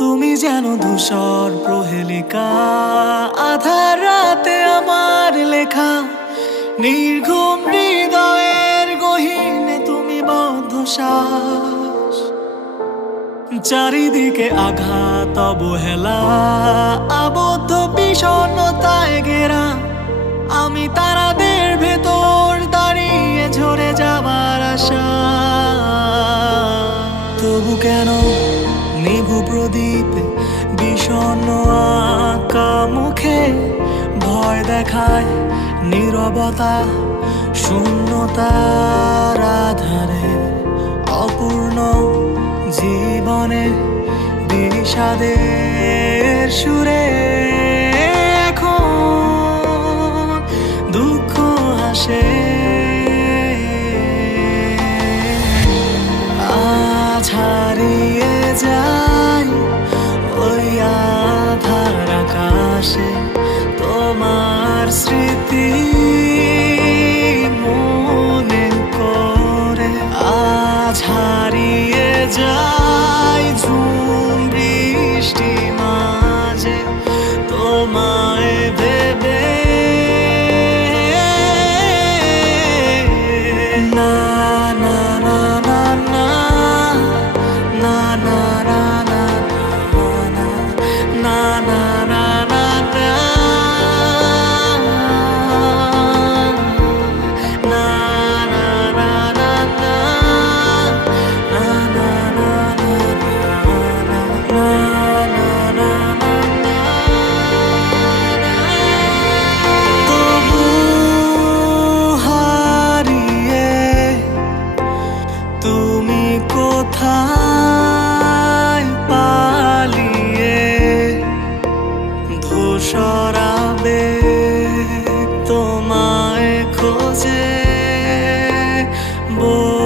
তুমি যেন ধূসর প্রহেলিকা, আধার রাতে আমার লেখা। নির্ঘুম হৃদয়ের গহীনে তুমি বদ্ধ শ্বাস। চারিদিকে আঘাত অবহেলা, আবদ্ধ বিষণ্ণতায় ঘেরা। আমি তারাদের ভেতর দাঁড়িয়ে ঝরে যাবার আশা। তবু কেন নিভু প্রদীপে বিষণ্ণ আঁকা মুখে ভয় দেখায় নীরবতা, শূন্যতার আধারে অপূর্ণ জীবনে বিষাদের সুরে এখন দুঃখ হাসে। আজ হারিয়ে যাই ওই আধার আকাশে তোমার স্মৃতি মনে করে। আজ হারিয়ে যাই ঝুম বৃষ্টি মাঝে তোমায় ভেবে। না না না না না না না না না না না না না না তুমি কোথায় পালিয়ে ধূসর আবেগ তোমায় খোঁজে বহুবার।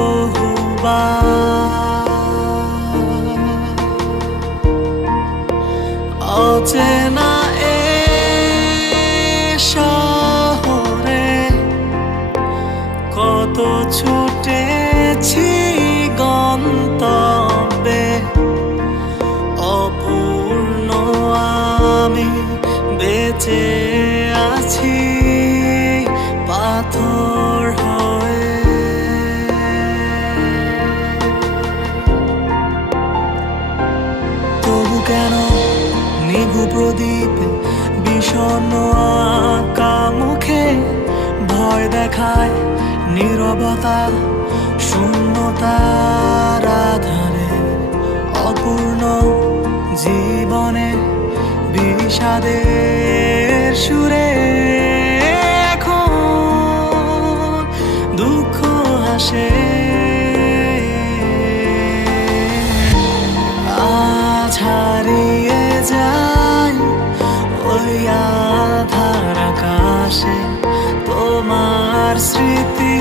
অচেনা এ শহরে কত ছুটেছি গন্তব্যে। অপূর্ণ আমি বেঁচে আছি পাথর হয়ে। তবু কেন নিভু প্রদীপে বিষণ্ণ আঁকা মুখে ভয় দেখায় নীরবতা, শূন্যতার আধারে অপূর্ণ জীবনে বিষাদের সুরে এখন দুঃখ হাসে। আজ হারিয়ে যাই ওই আধার আকাশে তোমার স্মৃতি